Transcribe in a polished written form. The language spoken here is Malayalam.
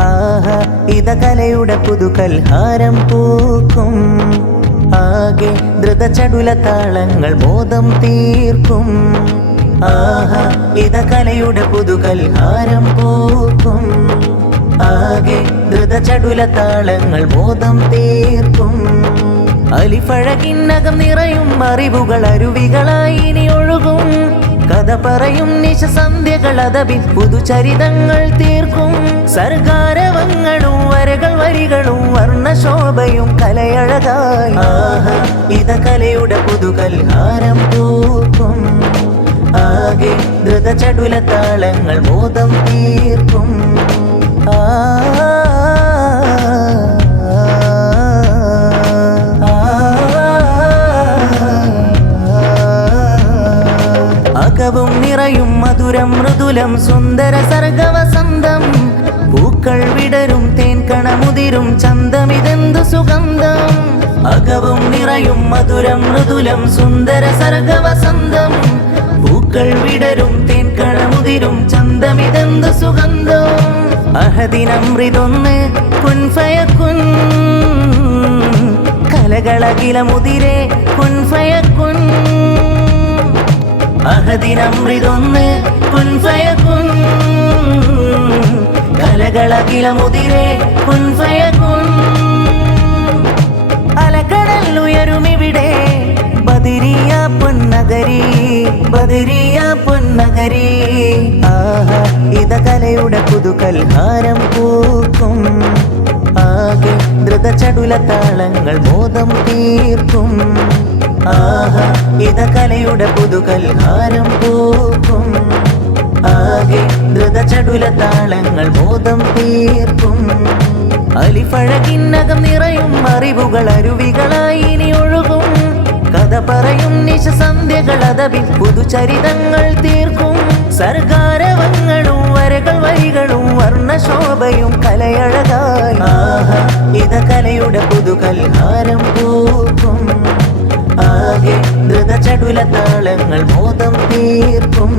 ആഹാ ഇത കലയുടെ പുതുകൽഹാരം പൂക്കും. ആകെ ദ്രുതചടുല താളങ്ങൾ മോദം തീർക്കും. ആഹാ ഇത കലയുടെ പുതുകൽഹാരം പൂക്കും. ആകെ ദ്രുതചടുല താളങ്ങൾ മോദം തീർക്കും. അലിഫഴകിന്നകം നിറയും അറിവുകൾ അരുവികളായി ഇനി ഒഴുകും. കഥ പറയും നിശസന്ധ്യകൾ അതബിൻ പുതുചരിതങ്ങൾ തീർക്കും. സർഗാരവങ്ങളും വരകൾ വരികളും വർണ്ണശോഭയും കലയഴകായി. ആഹാ ഇത കലയുടെ പുതുകൽഹാരം പൂക്കും. ആകെ ദ്രുതചടുല താളങ്ങൾ മോദം തീർക്കും. അകവും നിറയും മധുരം മൃദുലം സുന്ദര സർഗവസന്തം. പൂക്കൾ വിടരും തേൻകണമുതിരും ചന്തമിതെന്തു സുഗന്ധം. അകവും നിറയും മധുരം മൃദുലം സുന്ദര സർഗവസന്തം. പൂക്കൾ വിടരും തേൻകണമുതിരും ചന്തമിതെന്തു സുഗന്ധം. അഹദിനമൃതൊന്ന് കുൻഫയക്കുൻ. കലകളകിലമുതിരെ കുൻഫയക്കുൻ. അഹദിനമൃതൊന്ന് കുൻഫയക്കുൻ. കലകളകിലമുതിരെ കുൻഫയക്കുൻ. അലകടൽ ഉയരുമിവിടെ ബദരിയ പൊന്നഗരി. ബദരിയ പൊന്നഗരി. ആഹാ ഇത കലയുടെ പുതുകൽഹാരം പൂക്കും. ആകെ ദ്രുതചടുല താളങ്ങൾ മോദം തീർക്കും. ആഹാ ഇത കലയുടെ പുതുകൽഹാരം പൂക്കും. ആകെ ദ്രുതചടുല താളങ്ങൾ മോദം തീർക്കും. അലിഫഴകിന്നകം നിറയും അറിവുകൾ അരുവികളായി ഇനി ഒഴുകും. കഥ പറയും നിശസന്ധ്യകൾ അതബിൻ പുതുചരിതങ്ങൾ തീർക്കും. സർഗാരവങ്ങളും വരകൾ വരികളും വർണ്ണശോഭയും കലയഴകായി. ആഹാ ഇത കലയുടെ പുതുകൽഹാരം പൂക്കും. ആകെ ദ്രുതചടുല താളങ്ങൾ മോദം തീർക്കും.